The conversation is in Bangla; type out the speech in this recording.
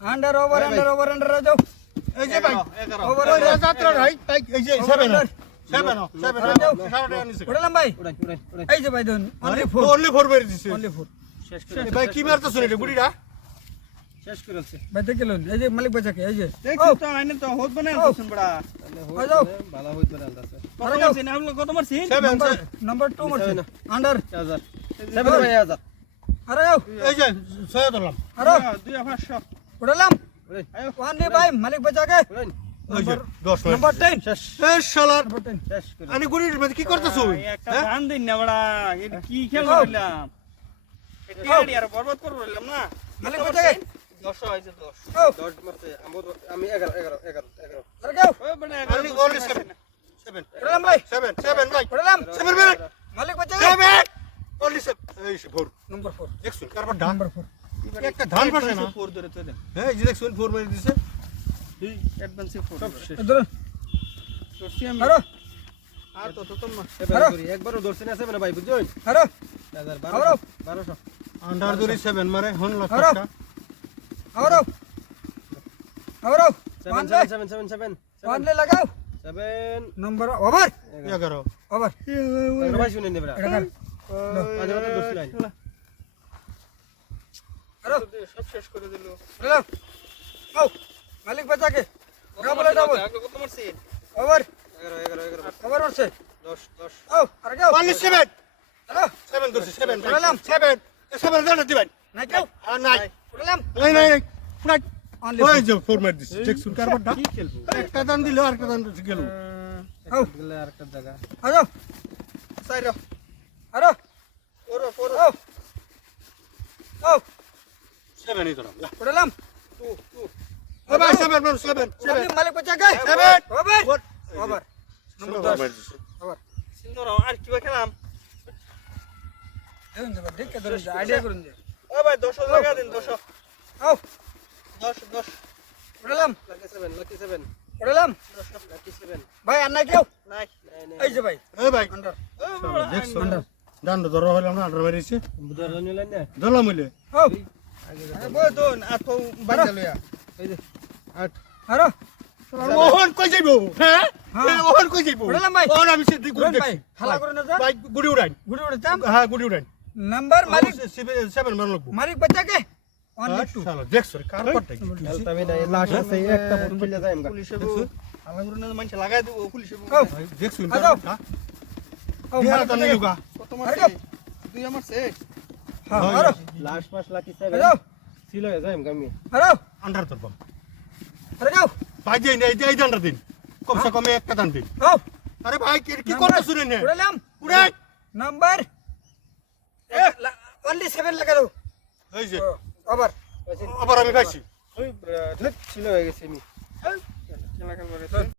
Under over under over under যাও এই যে ভাই ওভার যে যাত্রা ভাই ভাই, এই যে সেভেন সেভেন সেভেন যাও। সাড়ে টাকা উড়ালাম ভাই। এই যে ভাই ধরুন অনলি ফোর অনলি ফোর বের দিছে অনলি ফোর শেষ করে ভাই কি মারতেছ রে বুড়িটা শেষ করেছে ভাই দেখে লুন এই যে মালিক বাচ্চাকে এই যে। দেখছি তো আইনে তো হোত বানাই ও। দিছেন বড়া। ওই যাও। ভালো হইতো না আলতাছে কত মারছি না আপনি কত মারছি সেভেন নাম্বার টু মারছে আন্ডার হাজার। সেভেন ভাই হাজার। আরে যাও। এই যে ছয় ধরলাম। আরও। দুই পাঁচশো। উড়ালাম উড়াই ওয়ান ডে ভাই মালিক বাচ্চাকে উড়াই ওই যে দশ মিনিট নাম্বার টেন শেষ এই শালার নাম্বার টেন শেষ করে আনি গুড়ির মধ্যে কি করতেছ এই একটা ধান দিন না বড়া এটা কি খেল ও। করলাম এটি আর বরবাদ করে রইলাম না মালিক বাচ্চাকে দশ হয়েছে দশ ও দশ মারছে আমো- আমি এগারো এগারো এগারো এগারো আরে যাও ওই বড়া আনি অনলি সেভেন সেভেন উড়ালাম ভাই সেভেন সেভেন ভাই উড়ালাম সেভেন মিনিট মালিক বাচ্চাকে সেভেন অনলি সেভেন এই সে ফোর নাম্বার ফোর দেখছুন কারবার ডান নাম্বার ফোর একটা ধান পাশে না ফোর ধরে তো হ্যাঁ এই যে দেখছুন ফোর মেরে দিছে অ্যাডভান্সে ফোর ধরুন করছি আমি আরও আর তো তো সেভেন আরও। করি একবারও ধরছে না সেভেন ভাই আরও আন্ডার ধরি সেভেন মারে হন লাখ টাকা আরও আরও seven seven seven seven one লাগাও সেভেন নাম্বার ওভার এগারো ওভার এগারো ভাই শুনে নেবে এটা কার মাঝে মাঝে ধরছি লাইন আরও সব শেষ করে দিল। মালিক বাচ্চাকে ডাবল ডাবল কত মারছি? ওভার এগারো এগারো এগারো ওভার মারছে। দশ দশ। ও আরে যাও অনলি সেভেন সেভেন ধরছি সেভেন উড়ালাম। সেভেন সেভেন দিবেন। নাই কেউ আর নাই। উড়ালাম নাই নাই নাই। পুরা অনলি ওই যে ফোর মেরে দিছে। দেখছুন কারবারটা কি খেলব? একটা দান দিল আর একটা দান গেল। ও গেলে আর একটা জায়গা। আরও। সাইরো 7 ito lang. Wala lang. 2 2. Baba, sabar bro, sabar. Sabar. Malik bacha gai. Sabar. Sabar. Sabar. Number 10. Sabar. সিন্দুর আর কি খেলাম দেখুন যাবার দেখে ধরে যা আইডিয়া করুন যে ও ভাই 200 টাকা দিন 200 আও 10 10 ওড়ালাম লাকি 7 লাকি 7 ওড়ালাম 10 লাকি 7 ভাই আর নাই কেউ নাই এই যে ভাই এই ভাই আন্ডার দেখছ আন্ডার দান্ড ধরা হইলাম না আন্ডার বাইরেছে ধরলাম হইলে ধরলাম হইলে ওহন কই যাইবো হ্যাঁ হ্যাঁ। ওহন কই যাইবো। ওহন আমি সে গুড়ি দেখছি হালা করে না যা ভাই গুড়ি উড়াই ঘুরে উড়েতাম হ্যাঁ গুড়ি উড়াই নাম্বার মালিক সেভেন মান লাগবো মালিক কারবারটা কি লাগাই দেবো পুলিশে হ্যাঁ হয়। আরও। লাস্ট পাস লাকি সেভেন আরও ছিল যায় আমি আরও আন্ডার ধরবাম আরে যাও। ভাই দিন এই এই দানটা দিন। কমসে কমে একটা দান দিন। ও আরে ভাই কি কি করতে শুনেন না? উড়ালাম উড়াই। নাম্বার অনলি সেভেন লাগা দাও এই যে। আবার। আবার আমি পাইছি। ওই ছিল হয়ে গেছে আমি। খেলা খেলবার